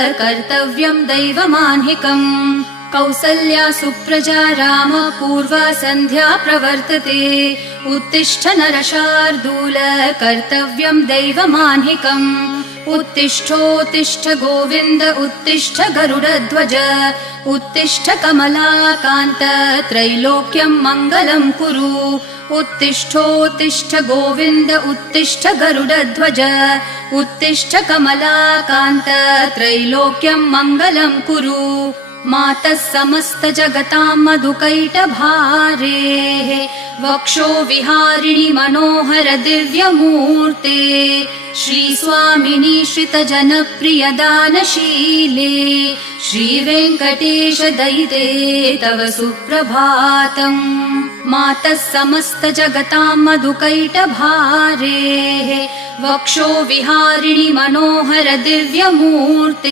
कर्तव्यं दैवमान्हिकम् कौसल्या सुप्रजा राम पूर्वा सन्ध्या प्रवर्तते उत्तिष्ठ नरशार्दूल कर्तव्यं दैवमान्हिकम् उत्तिष्ठोत्तिष्ठ गोविन्द उत्तिष्ठ गरुडध्वज उत्तिष्ठ कमलाकान्त त्रैलोक्यं मङ्गलं कुरु उत्तिष्ठोत्तिष्ठ गोविन्द उत्तिष्ठ गरुडध्वज उत्तिष्ठ कमलाकान्त त्रैलोक्यं मङ्गलं कुरु मातः समस्त जगतां मधुकैटभारेः वक्षो विहारिणि मनोहर दिव्यमूर्ते श्रीस्वामिनि श्रितजनप्रिय दानशीले श्रीवेङ्कटेश दयिते तव सुप्रभातम् मातः समस्त जगतां मधुकैटभारेः वक्षो विहारिणि मनोहर दिव्यमूर्ते